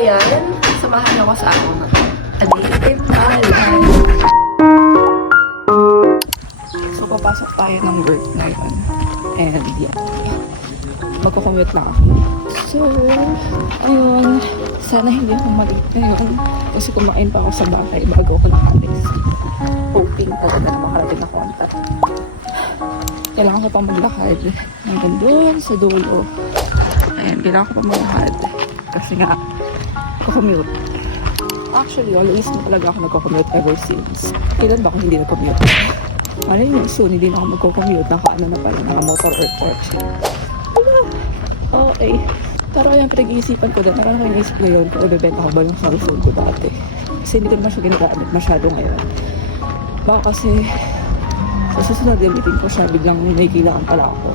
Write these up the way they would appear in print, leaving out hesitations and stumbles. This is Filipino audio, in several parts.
yan, samahan ako sa ako na Adilim Balay. So, papasok tayo ng work ngayon. And yeah, magko-commute lang ako. So, ayun, sana hindi ako mag-eat ngayon kasi kumain pa ako sa bahay bago ako nakalis. Hoping talaga na makarating ako on time. Kailangan ko pa maglakad hanggang doon sa dulo. Ayan, kailangan ko pa maglakad kasi nga, nagko-commute. Actually, always na talaga ako nagko-commute ever since. Kailan ba ako hindi nagko-commute? Malay nyo, soon hindi na ako magko-commute. Naka-ano na pala, naka-motor or porch. Okay. Pero yung pinag-iisipan ko doon, parang naisip ko yun kung ibebenta ko ba yung cellphone ko dati. Kasi hindi ko naman siya ginagamit masyado ngayon. Baka kasi sa susunod gamitin ko siya, biglang may nakikilaan pala ako.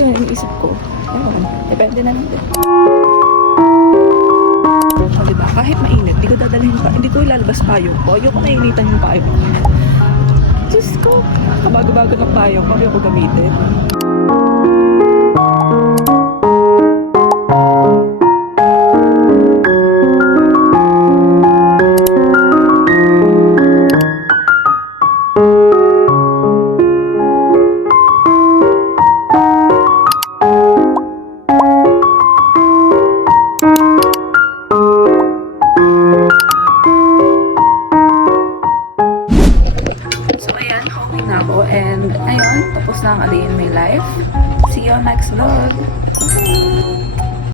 Yun, iniisip ko. Ayun, depende na lang din. So, diba, kahit mainit, di ko dadalhin pa, hindi ko ilalabas payong ko. Ayoko nainitan yung payong ko. Diyos ko, kabago-bago ng payong ko, ayoko gamitin.